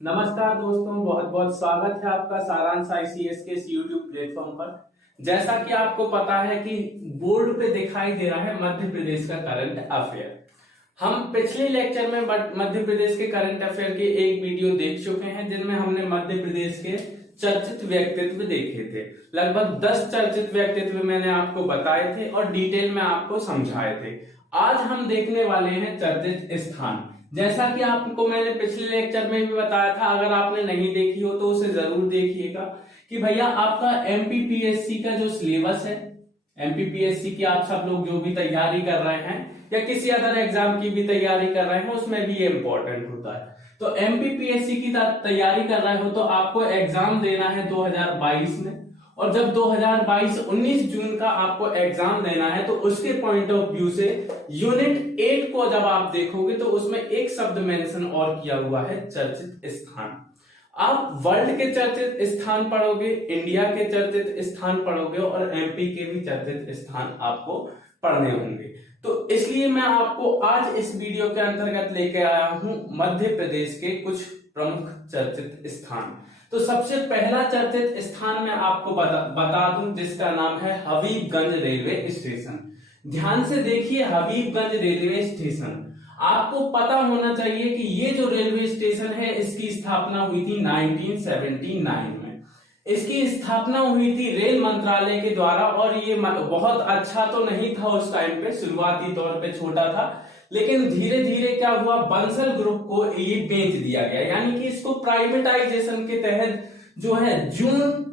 नमस्कार दोस्तों, बहुत बहुत स्वागत है आपका सारांश आईसीएस के इस यूट्यूब प्लेटफॉर्म पर। जैसा कि आपको पता है कि बोर्ड पे दिखाई दे रहा है मध्य प्रदेश का करंट अफेयर। हम पिछले लेक्चर में मध्य प्रदेश के करंट अफेयर के एक वीडियो देख चुके हैं, जिनमें हमने मध्य प्रदेश के चर्चित व्यक्तित्व देखे थे। लगभग 10 चर्चित व्यक्तित्व मैंने आपको बताए थे और डिटेल में आपको समझाए थे। आज हम देखने वाले हैं चर्चित स्थान। जैसा कि आपको मैंने पिछले लेक्चर में भी बताया था, अगर आपने नहीं देखी हो तो उसे जरूर देखिएगा कि भैया आपका एमपीपीएससी का जो सिलेबस है, एमपीपीएससी की आप सब लोग जो भी तैयारी कर रहे हैं या किसी अदर एग्जाम की भी तैयारी कर रहे हैं, उसमें भी ये इंपॉर्टेंट होता है। तो एमपीपीएससी की तैयारी कर रहे हो तो आपको एग्जाम देना है 2022 में, और जब 2022 19 जून का आपको एग्जाम देना है तो उसके पॉइंट ऑफ व्यू से यूनिट 8 को जब आप देखोगे तो उसमें एक शब्द मेंशन और किया हुआ है, चर्चित स्थान। आप वर्ल्ड के चर्चित स्थान पढ़ोगे, इंडिया के चर्चित स्थान पढ़ोगे और एमपी के भी चर्चित स्थान आपको पढ़ने होंगे। तो इसलिए मैं आपको आज इस वीडियो के अंतर्गत लेके आया हूं मध्य प्रदेश के कुछ प्रमुख चर्चित स्थान। तो सबसे पहला चर्चित स्थान मैं आपको बता दूं, जिसका नाम है हबीबगंज रेलवे स्टेशन। ध्यान से देखिए, हबीबगंज रेलवे स्टेशन। आपको पता होना चाहिए कि ये जो रेलवे स्टेशन है इसकी स्थापना हुई थी 1979 में। इसकी स्थापना हुई थी रेल मंत्रालय के द्वारा, और ये बहुत अच्छा तो नहीं था उस टाइम पे, शुरुआती तौर पे छोटा था, लेकिन धीरे धीरे क्या हुआ, बंसल ग्रुप को ये बेच दिया गया। यानी कि इसको प्राइवेटाइजेशन के तहत जो है जून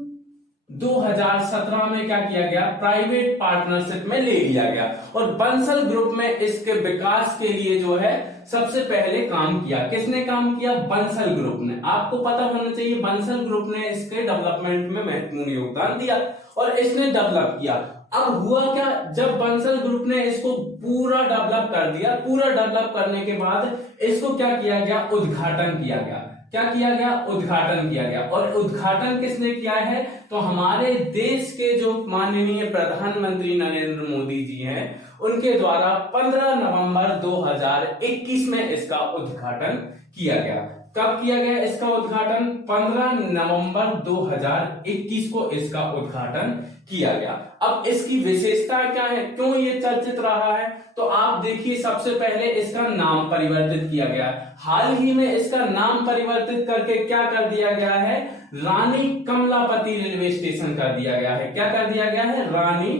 2017 में क्या किया गया, प्राइवेट पार्टनरशिप में ले लिया गया, और बंसल ग्रुप में इसके विकास के लिए जो है सबसे पहले काम किया। किसने काम किया? बंसल ग्रुप ने। आपको पता होना चाहिए बंसल ग्रुप ने इसके डेवलपमेंट में महत्वपूर्ण योगदान दिया और इसने डेवलप किया। अब हुआ क्या, जब बंसल ग्रुप ने इसको पूरा डेवलप कर दिया, पूरा डेवलप करने के बाद इसको क्या किया गया, उद्घाटन किया गया। क्या किया गया? उद्घाटन किया गया। और उद्घाटन किसने किया है? तो हमारे देश के जो माननीय प्रधानमंत्री नरेंद्र मोदी जी हैं, उनके द्वारा 15 नवंबर 2021 में इसका उद्घाटन किया गया। कब किया गया इसका उद्घाटन? 15 नवंबर 2021 को इसका उद्घाटन किया गया। अब इसकी विशेषता क्या है, क्यों ये चर्चित रहा है? तो आप देखिए, सबसे पहले इसका नाम परिवर्तित किया गया। हाल ही में इसका नाम परिवर्तित करके क्या कर दिया गया है, रानी कमलापति रेलवे स्टेशन कर दिया गया है। क्या कर दिया गया है? रानी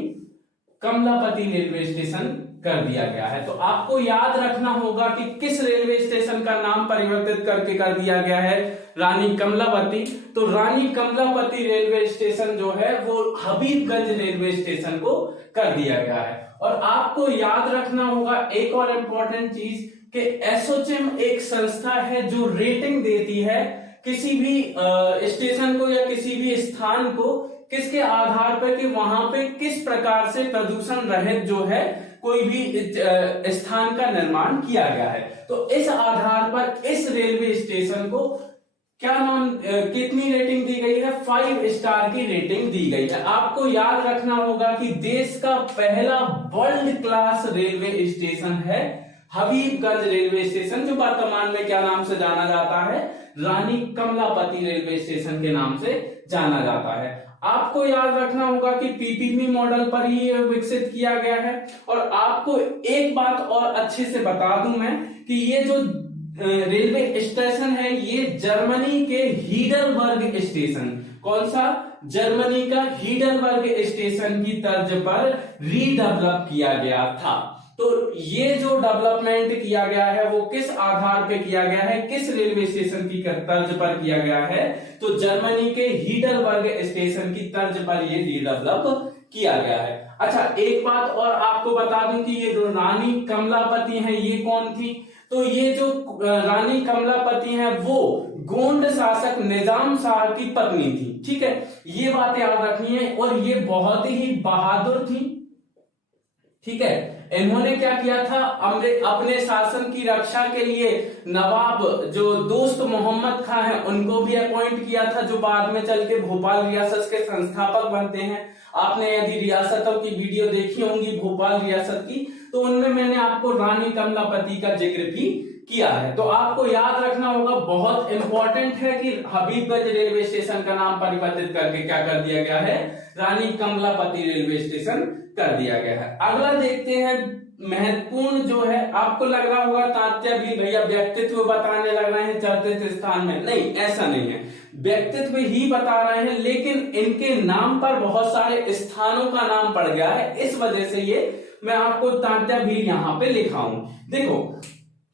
कमलापति रेलवे स्टेशन कर दिया गया है। तो आपको याद रखना होगा कि किस रेलवे स्टेशन का नाम परिवर्तित करके कर दिया गया है, रानी कमलापति। तो रानी कमलापति रेलवे स्टेशन जो है वो हबीबगंज रेलवे स्टेशन को कर दिया गया है। और आपको याद रखना होगा एक और इम्पोर्टेंट चीज कि एसोचैम एक संस्था है जो रेटिंग देती है किसी भी स्टेशन को या किसी भी स्थान को, किसके आधार पर कि वहां पे किस प्रकार से प्रदूषण रहित जो है कोई भी स्थान का निर्माण किया गया है। तो इस आधार पर इस रेलवे स्टेशन को क्या नाम, कितनी रेटिंग दी गई है? 5 स्टार की रेटिंग दी गई है। आपको याद रखना होगा कि देश का पहला वर्ल्ड क्लास रेलवे स्टेशन है हबीबगंज रेलवे स्टेशन, जो वर्तमान में क्या नाम से जाना जाता है, रानी कमलापति रेलवे स्टेशन के नाम से जाना जाता है। आपको याद रखना होगा कि पीपीपी मॉडल पर ही विकसित किया गया है। और आपको एक बात और अच्छे से बता दूं मैं कि ये जो रेलवे स्टेशन है ये जर्मनी के हीडलबर्ग स्टेशन, कौन सा? जर्मनी का हीडलबर्ग स्टेशन की तर्ज पर रीडेवलप किया गया था। तो ये जो डेवलपमेंट किया गया है वो किस आधार पे किया गया है, किस रेलवे स्टेशन की तर्ज पर किया गया है? तो जर्मनी के हीडलबर्ग स्टेशन की तर्ज पर ये रीडेवलप किया गया है। अच्छा, एक बात और आपको बता दूं कि ये जो रानी कमलापति है ये कौन थी? तो ये जो रानी कमलापति है वो गोंड शासक निजाम शाह की पत्नी थी। ठीक है, ये बात याद रखनी है। और ये बहुत ही बहादुर थी। ठीक है, इन्होंने क्या किया था, अपने शासन की रक्षा के लिए नवाब जो दोस्त मोहम्मद खां हैं उनको भी अपॉइंट किया था, जो बाद में चल के भोपाल रियासत के संस्थापक बनते हैं। आपने यदि रियासतों की वीडियो देखी होंगी भोपाल रियासत की, तो उनमें मैंने आपको रानी कमलापति का जिक्र भी किया है। तो आपको याद रखना होगा, बहुत इंपॉर्टेंट है कि हबीबगंज रेलवे स्टेशन का नाम परिवर्तित करके क्या कर दिया गया है, रानी कमलापति रेलवे स्टेशन कर दिया गया है। अगला देखते हैं, महत्वपूर्ण जो है, आपको लग रहा होगा तात्या भी भैया व्यक्तित्व बताने लग रहे हैं चर्चित स्थान में, नहीं ऐसा नहीं है, व्यक्तित्व ही बता रहे हैं, लेकिन इनके नाम पर बहुत सारे स्थानों का नाम पड़ गया है, इस वजह से ये मैं आपको तात्या भी यहां पे लिखा हूं। देखो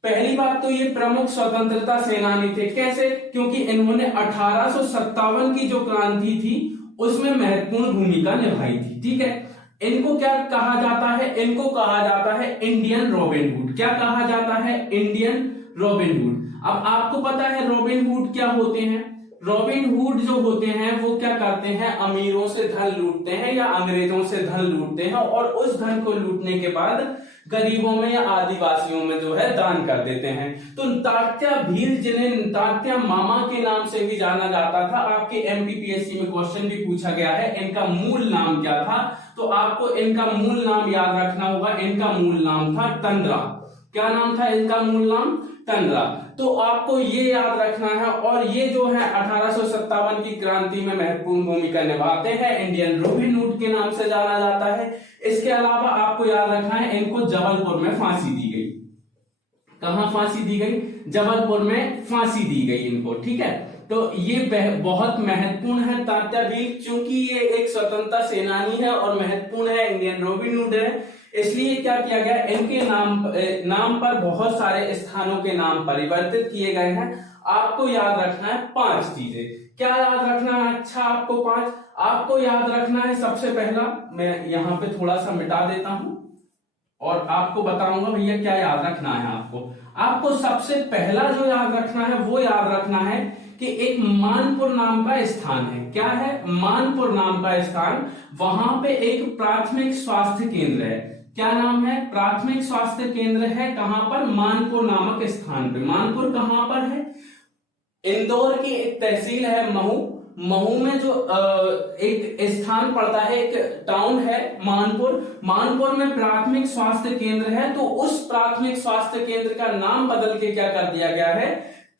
पहली बात तो ये प्रमुख स्वतंत्रता सेनानी थे, कैसे, क्योंकि इन्होंने 1857 की जो क्रांति थी उसमें महत्वपूर्ण भूमिका निभाई थी, ठीक है। इनको क्या कहा जाता है, इनको कहा जाता है इंडियन रॉबिन हुड। क्या कहा जाता है, इंडियन रॉबिन हुड। अब आपको पता है रॉबिन हुड क्या होते हैं, रॉबिन हुड जो होते हैं वो क्या करते हैं, अमीरों से धन लूटते हैं या अंग्रेजों से धन लूटते हैं, और उस धन को लूटने के बाद गरीबों में या आदिवासियों में जो है दान कर देते हैं। तो तात्या भील, जिन्हें तात्या मामा के नाम से भी जाना जाता था, आपके एमपीपीएससी में क्वेश्चन भी पूछा गया है, इनका मूल नाम क्या था, तो आपको इनका मूल नाम याद रखना होगा, इनका मूल नाम था टंडरा। क्या नाम था इनका मूल नाम, टंडरा। तो आपको ये याद रखना है, और ये जो है 1857 की क्रांति में महत्वपूर्ण भूमिका निभाते हैं, इंडियन रॉबिन हुड के नाम से जाना जाता है। इसके अलावा आपको याद रखना है, इनको जबलपुर में फांसी दी गई। कहां फांसी दी गई, जबलपुर में फांसी दी गई इनको, ठीक है। तो ये बहुत महत्वपूर्ण है तात्या भील, क्योंकि ये एक स्वतंत्रता सेनानी है और महत्वपूर्ण है, इंडियन रॉबिन हुड है, इसलिए क्या किया गया, इनके नाम पर बहुत सारे स्थानों के नाम परिवर्तित किए गए हैं। आपको याद रखना है 5 चीजें। क्या याद रखना है, अच्छा आपको 5 आपको याद रखना है। सबसे पहला मैं यहाँ पे थोड़ा सा मिटा देता हूं और आपको बताऊंगा भैया क्या याद रखना है। आपको सबसे पहला जो याद रखना है वो याद रखना है कि एक मानपुर नाम का स्थान है। क्या है, मानपुर नाम का स्थान, वहां पे एक प्राथमिक स्वास्थ्य केंद्र है। क्या नाम है, प्राथमिक स्वास्थ्य केंद्र है, कहां पर, मानपुर नामक स्थान पे। मानपुर कहां पर है, इंदौर की एक तहसील है महू, महू में जो एक स्थान पड़ता है, एक टाउन है मानपुर, मानपुर में प्राथमिक स्वास्थ्य केंद्र है। तो उस प्राथमिक स्वास्थ्य केंद्र का नाम बदल के क्या कर दिया गया है,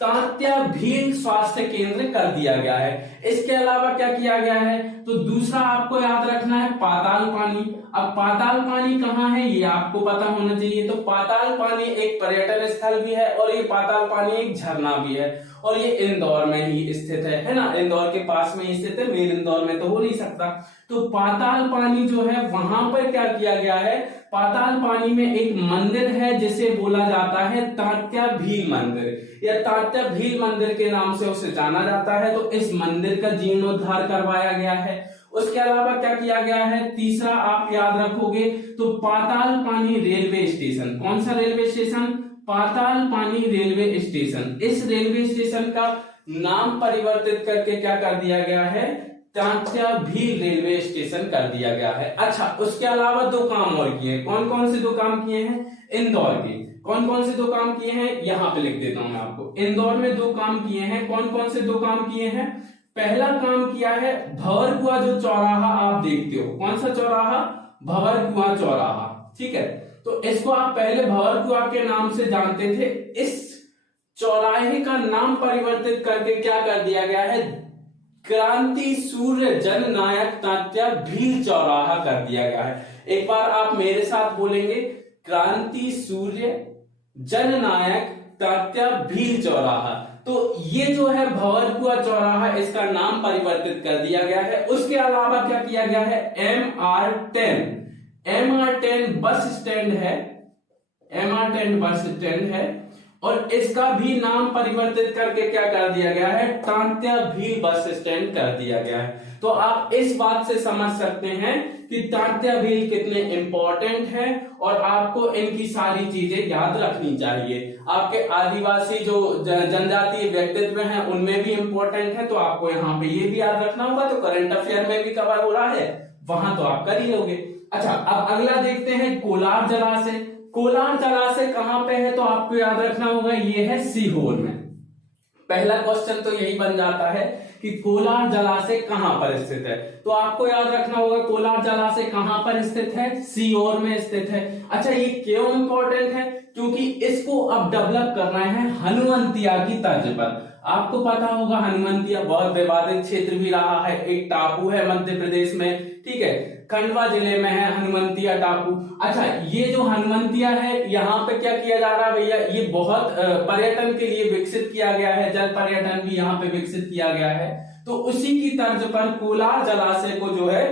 तात्या भील स्वास्थ्य केंद्र कर दिया गया है। इसके अलावा क्या किया गया है, तो दूसरा आपको याद रखना है पाताल पानी। अब पाताल पानी कहाँ है ये आपको पता होना चाहिए। तो पाताल पानी एक पर्यटन स्थल भी है और ये पाताल पानी एक झरना भी है, और ये इंदौर में ही स्थित है ना, इंदौर के पास में ही स्थित है, मेन इंदौर में तो हो नहीं सकता। तो पाताल पानी जो है वहां पर क्या किया गया है, पाताल पानी में एक मंदिर है जिसे बोला जाता है तात्या भील मंदिर, या तात्या भील मंदिर के नाम से उसे जाना जाता है। तो इस मंदिर का जीर्णोद्धार करवाया गया है। उसके अलावा क्या किया गया है, तीसरा आप याद रखोगे तो पाताल पानी रेलवे स्टेशन। कौन सा रेलवे स्टेशन, पाताल पानी रेलवे स्टेशन। इस रेलवे स्टेशन का नाम परिवर्तित करके क्या कर दिया गया है, तात्या भील रेलवे स्टेशन कर दिया गया है। अच्छा, उसके अलावा 2 काम और किए। कौन कौन से 2 काम किए हैं, इंदौर के। कौन कौन से 2 काम किए हैं, यहां पे लिख देता हूं मैं आपको। इंदौर में 2 काम किए हैं। कौन कौन से 2 काम किए हैं, पहला काम किया है भंवरकुआं जो चौराहा आप देखते हो, कौन सा चौराहा, भंवरकुआं चौराहा, ठीक है। तो इसको आप पहले भंवरकुआं के नाम से जानते थे, इस चौराहे का नाम परिवर्तित करके क्या कर दिया गया है, क्रांति सूर्य जननायक तात्या भील चौराहा कर दिया गया है। एक बार आप मेरे साथ बोलेंगे, क्रांति सूर्य जननायक तात्या भील चौराहा। तो ये जो है भंवरकुआं चौराहा, इसका नाम परिवर्तित कर दिया गया है। उसके अलावा क्या किया गया है, MR10 बस स्टैंड है, MR10 बस स्टैंड है, और इसका भी नाम परिवर्तित करके क्या कर दिया गया है, तात्या भील बस स्टैंड कर दिया गया है। तो आप इस बात से समझ सकते हैं कि तात्या भील कितने इंपॉर्टेंट हैं, और आपको इनकी सारी चीजें याद रखनी चाहिए। आपके आदिवासी जो जनजातीय व्यक्तित्व हैं उनमें भी इंपॉर्टेंट है, तो आपको यहाँ पे ये भी याद रखना होगा। तो करंट अफेयर में भी कवर हो रहा है, वहां तो आप कर ही लोगे। अच्छा, अब अगला देखते हैं कोलार जलाशय। कोलार जलाशय कहां पे है, तो आपको याद रखना होगा ये है सीहोर में। पहला क्वेश्चन तो यही बन जाता है कि कोलार जलाशय कहां पर स्थित है। तो आपको याद रखना होगा कोलार जलाशय कहां पर स्थित है, सीहोर में स्थित है। अच्छा, ये क्यों इंपॉर्टेंट है, क्योंकि इसको अब डेवलप करना है हनुवंतिया की तर्ज पर। आपको पता होगा हनुवंतिया बहुत विवादित क्षेत्र भी रहा है, एक टापू है मध्य प्रदेश में, ठीक है, खंडवा जिले में है हनुवंतिया टापू। अच्छा, ये जो हनुवंतिया है यहाँ पे क्या किया जा रहा है भैया, ये बहुत पर्यटन के लिए विकसित किया गया है, जल पर्यटन भी यहाँ पे विकसित किया गया है। तो उसी की तर्ज पर कोलार जलाशय को जो है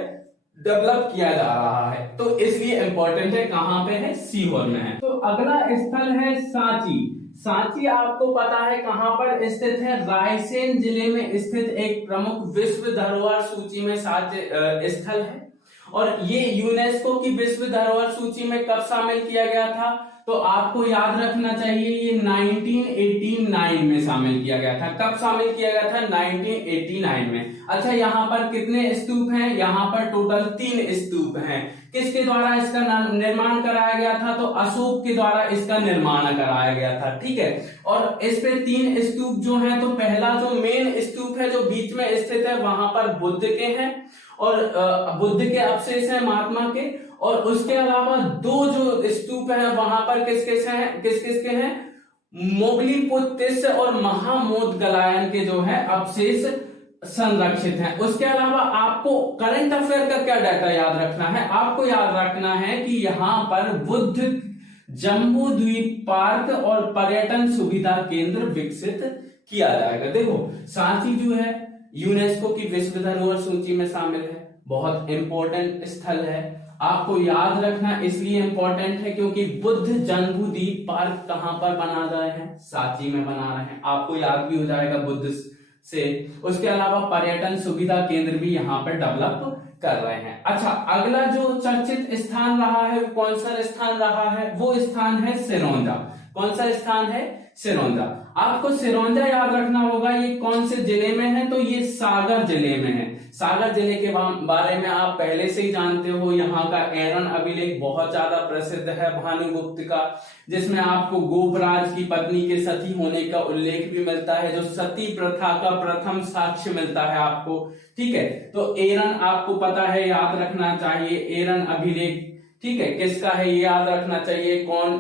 डेवलप किया जा रहा है, तो इसलिए इंपॉर्टेंट है, कहां पे है, सीहोर में है। तो अगला स्थल है सांची। सांची आपको पता है कहां पर स्थित है, रायसेन जिले में स्थित एक प्रमुख विश्व धरोहर सूची में स्थल है। और ये यूनेस्को की विश्व धरोहर सूची में कब शामिल किया गया था, तो आपको याद रखना चाहिए ये 1989 में शामिल किया गया था। कब शामिल किया गया था, 1989 में। अच्छा, यहाँ पर कितने स्तूप हैं, यहाँ पर टोटल 3 स्तूप हैं। किसके द्वारा इसका निर्माण कराया गया था, तो अशोक के द्वारा इसका निर्माण कराया गया था, ठीक है। और इस पे 3 स्तूप जो हैं, तो पहला जो मेन स्तूप है जो बीच में स्थित है, वहां पर बुद्ध के हैं और बुद्ध के अवशेष हैं, महात्मा के। और उसके अलावा 2 जो स्तूप हैं वहां पर किस किसके हैं, मोगलीपुत्तिस और महामोदगलायन के जो है अवशेष संरक्षित हैं। उसके अलावा आपको करंट अफेयर का क्या डाटा याद रखना है, आपको याद रखना है कि यहाँ पर बुद्ध जम्बू द्वीप पार्क और पर्यटन सुविधा केंद्र विकसित किया जाएगा। देखो, सांची जो है यूनेस्को की विश्व धरोहर सूची में शामिल है, बहुत इंपॉर्टेंट स्थल है। आपको याद रखना इसलिए इंपॉर्टेंट है क्योंकि बुद्ध जम्बू द्वीप पार्क कहां पर बना रहे हैं, सांची में बना रहे हैं, आपको याद भी हो जाएगा बुद्ध से। उसके अलावा पर्यटन सुविधा केंद्र भी यहाँ पर डेवलप कर रहे हैं। अच्छा, अगला जो चर्चित स्थान रहा है, कौन सा स्थान रहा है, वो स्थान है सिरोंजा। कौन सा स्थान है, सिरोंजा। आपको सिरोंजा याद रखना होगा, ये कौन से जिले में है, तो ये सागर जिले में है। सागर जिले के बारे में आप पहले से ही जानते हो, यहाँ का एरन अभिलेख बहुत ज्यादा प्रसिद्ध है भानुगुप्त का, जिसमें आपको गोपराज की पत्नी के सती होने का उल्लेख भी मिलता है, जो सती प्रथा का प्रथम साक्ष्य मिलता है आपको, ठीक है। तो एरन आपको पता है, याद रखना चाहिए, एरन अभिलेख, ठीक है, किसका है ये याद रखना चाहिए, कौन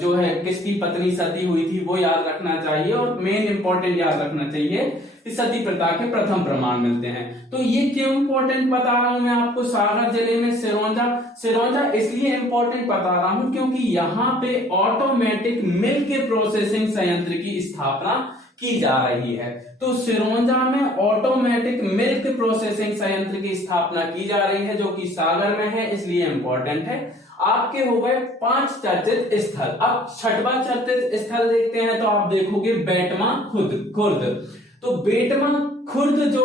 जो है किसकी पत्नी सती हुई थी वो याद रखना चाहिए। और मेन इंपॉर्टेंट याद रखना चाहिए कि सती प्रथा के प्रथम प्रमाण मिलते हैं। तो ये क्यों इंपॉर्टेंट बता रहा हूं मैं आपको, सागर जिले में सिरोंजा इसलिए इंपॉर्टेंट बता रहा हूं क्योंकि यहाँ पे ऑटोमेटिक मिल्क प्रोसेसिंग संयंत्र की स्थापना की जा रही है। तो सिरोंजा में ऑटोमेटिक मिल्क प्रोसेसिंग संयंत्र की स्थापना की जा रही है, जो कि सागर में है, इसलिए इंपॉर्टेंट है। आपके हो गए 5 चर्चित स्थल। अब 6वां चर्चित स्थल देखते हैं, तो आप देखोगे बेटमा खुर्द। तो बेटमा खुर्द जो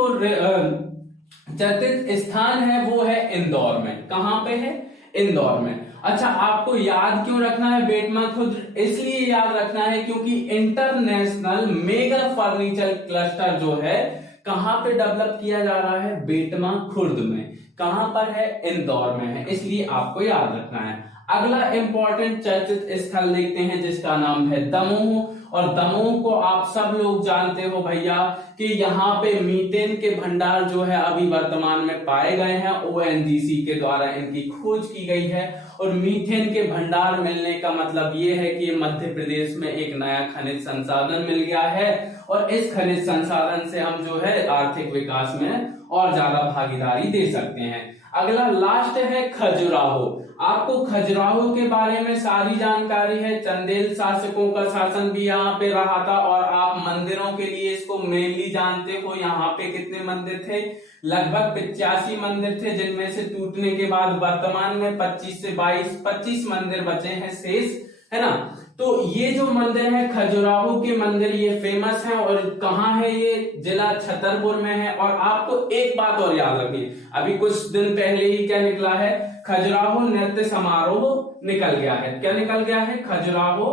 चर्चित स्थान है वो है इंदौर में। कहां पे है, इंदौर में। अच्छा, आपको याद क्यों रखना है बेटमा खुर्द, इसलिए याद रखना है क्योंकि इंटरनेशनल मेगा फर्नीचर क्लस्टर जो है कहां पे डेवलप किया जा रहा है, बेटमा खुर्द में। कहां पर है, इंदौर में है, इसलिए आपको याद रखना है। अगला इंपॉर्टेंट चर्चित स्थल देखते हैं जिसका नाम है दमोह। और दमोह को आप सब लोग जानते हो भैया कि यहाँ पे मीथेन के भंडार जो है अभी वर्तमान में पाए गए हैं, ओएनजीसी के द्वारा इनकी खोज की गई है। और मीथेन के भंडार मिलने का मतलब ये है कि मध्य प्रदेश में एक नया खनिज संसाधन मिल गया है और इस खनिज संसाधन से हम जो है आर्थिक विकास में और ज्यादा भागीदारी दे सकते हैं। अगला लास्ट है खजुराहो। आपको खजुराहो के बारे में सारी जानकारी है, चंदेल शासकों का शासन भी यहाँ पे रहा था। और आप मंदिरों के लिए इसको मेनली जानते हो, यहाँ पे कितने मंदिर थे, लगभग 85 मंदिर थे, जिनमें से टूटने के बाद वर्तमान में 25 से 25 मंदिर बचे हैं शेष, है ना। तो ये जो मंदिर है खजुराहो के मंदिर, ये फेमस है। और कहाँ है ये, जिला छतरपुर में है। और आपको एक बात और याद रखिए, अभी कुछ दिन पहले ही क्या निकला है, खजुराहो नृत्य समारोह निकल गया है। क्या निकल गया है, खजुराहो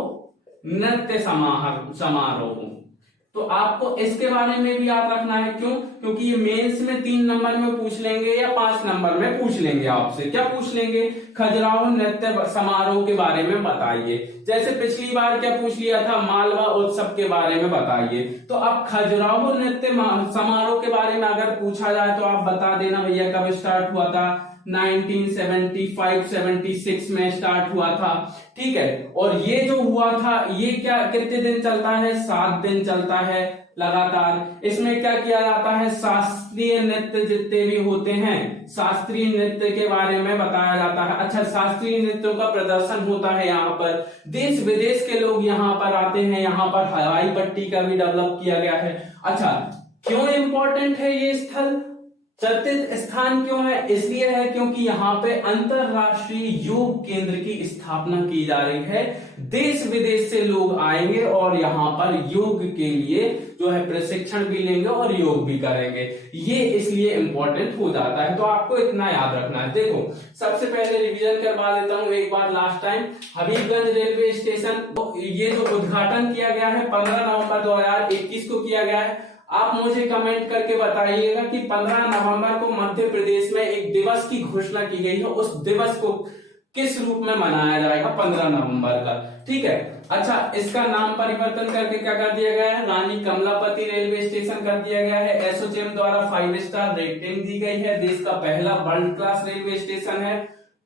नृत्य समारोह। तो आपको इसके बारे में भी याद रखना है। क्यों, क्योंकि ये मेंस में 3 नंबर में पूछ लेंगे या 5 नंबर में पूछ लेंगे आपसे। क्या पूछ लेंगे, खजुराहो नृत्य समारोह के बारे में बताइए। जैसे पिछली बार क्या पूछ लिया था, मालवा उत्सव के बारे में बताइए। तो अब खजुराहो नृत्य समारोह के बारे में अगर पूछा जाए तो आप बता देना भैया कब स्टार्ट हुआ था। 1975-76 में स्टार्ट हुआ था, ठीक है। और ये जो हुआ था ये क्या कितने दिन चलता है, 7 दिन चलता है लगातार। इसमें क्या किया जाता है, शास्त्रीय नृत्य जितने भी होते हैं शास्त्रीय नृत्य के बारे में बताया जाता है। अच्छा, शास्त्रीय नृत्यों का प्रदर्शन होता है यहाँ पर, देश विदेश के लोग यहाँ पर आते हैं। यहाँ पर हवाई पट्टी का भी डेवलप किया गया है। अच्छा, क्यों इंपॉर्टेंट है ये स्थल, चर्चित स्थान क्यों है, इसलिए है क्योंकि यहाँ पे अंतरराष्ट्रीय योग केंद्र की स्थापना की जा रही है। देश विदेश से लोग आएंगे और यहाँ पर योग के लिए जो है प्रशिक्षण भी लेंगे और योग भी करेंगे। ये इसलिए इंपॉर्टेंट हो जाता है, तो आपको इतना याद रखना है। देखो, सबसे पहले रिवीजन करवा देता हूँ एक बार last time. Habibganj railway station, तो ये जो उद्घाटन किया गया है 15 नवंबर 2021 को किया गया है। आप मुझे कमेंट करके बताइएगा कि 15 नवंबर को मध्य प्रदेश में एक दिवस की घोषणा की गई है, उस दिवस को किस रूप में मनाया जाएगा 15 नवंबर का, ठीक है। अच्छा, इसका नाम परिवर्तन करके क्या कर दिया गया है, रानी कमलापति रेलवे स्टेशन कर दिया गया है। एसोचैम द्वारा 5 स्टार रेटिंग दी गई है। देश का पहला वर्ल्ड क्लास रेलवे स्टेशन है।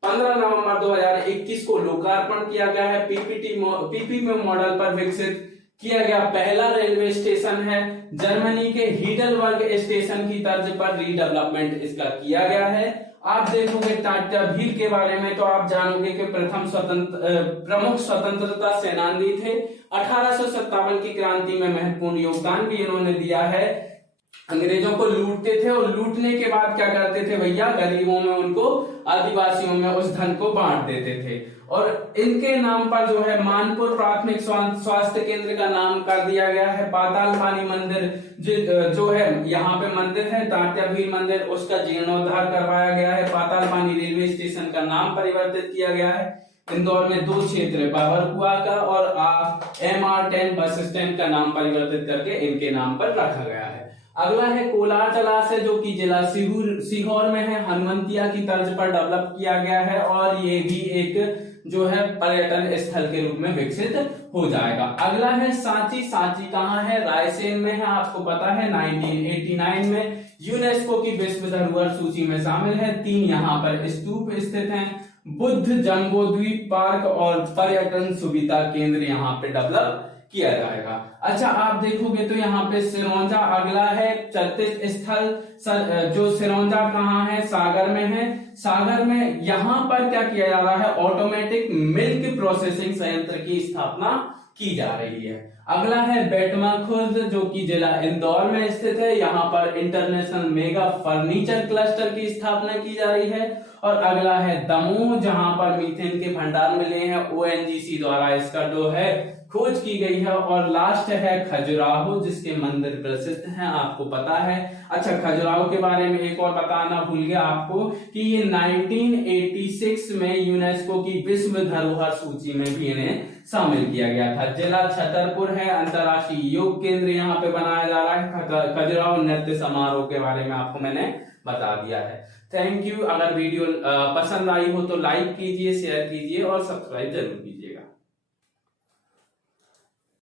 15 नवंबर 2021 को लोकार्पण किया गया है। पीपीपी मॉडल पर विकसित किया गया पहला रेलवे स्टेशन है। जर्मनी के हीडलबर्ग स्टेशन की तर्ज पर रीडेवलपमेंट इसका किया गया है। आप देखोगे टाटा भील के बारे में तो आप जानोगे कि प्रमुख स्वतंत्रता सेनानी थे। 1857 की क्रांति में महत्वपूर्ण योगदान भी इन्होंने दिया है। अंग्रेजों को लूटते थे और लूटने के बाद क्या करते थे भैया, गरीबों में उनको, आदिवासियों में उस धन को बांट देते थे। और इनके नाम पर जो है मानपुर प्राथमिक स्वास्थ्य केंद्र का नाम कर दिया गया है। पाताल पानी मंदिर जो है यहाँ पे मंदिर है टाटा भील मंदिर, उसका जीर्णोद्धार करवाया गया है। पाताल पानी रेलवे स्टेशन का नाम परिवर्तित किया गया है। इंदौर में 2 क्षेत्र है, बाबरकुआ का और MR10 बस स्टैंड का नाम परिवर्तित करके इनके नाम पर रखा गया है। अगला है कोलार जलाशय जो कि जिला सीहोर में है। हनुमंतिया की तर्ज पर डेवलप किया गया है और ये भी एक जो है पर्यटन स्थल के रूप में विकसित हो जाएगा। अगला है सांची। सांची कहाँ है, रायसेन में है। आपको पता है 1989 में यूनेस्को की विश्व धरोहर सूची में शामिल है। 3 यहाँ पर स्तूप स्थित हैं। बुद्ध जम्बो द्वीप पार्क और पर्यटन सुविधा केंद्र यहाँ पे डेवलप किया जाएगा। अच्छा, आप देखोगे तो यहाँ पे सिरौंजा अगला है चर्चित स्थल। जो सिरौंजा कहाँ है, सागर में है। सागर में यहाँ पर क्या किया जा रहा है, ऑटोमेटिक मिल्क प्रोसेसिंग संयंत्र की स्थापना की जा रही है। अगला है बेटमा खुर्द जो कि जिला इंदौर में स्थित है। यहाँ पर इंटरनेशनल मेगा फर्नीचर क्लस्टर की स्थापना की जा रही है। और अगला है दमोह जहां पर मीथेन के भंडार मिले हैं। ONGC द्वारा इसका जो है खोज की गई है। और लास्ट है खजुराहो जिसके मंदिर प्रसिद्ध हैं, आपको पता है। अच्छा, खजुराहो के बारे में एक और बताना भूल गया आपको कि ये 1986 में यूनेस्को की विश्व धरोहर सूची में भी इन्हें शामिल किया गया था। जिला छतरपुर है। अंतरराष्ट्रीय योग केंद्र यहाँ पे बनाया जा रहा है। खजुराहो नृत्य समारोह के बारे में आपको मैंने बता दिया है। Thank you. अगर वीडियो पसंद आई हो तो लाइक कीजिए, शेयर कीजिए और सब्सक्राइब जरूर कीजिएगा।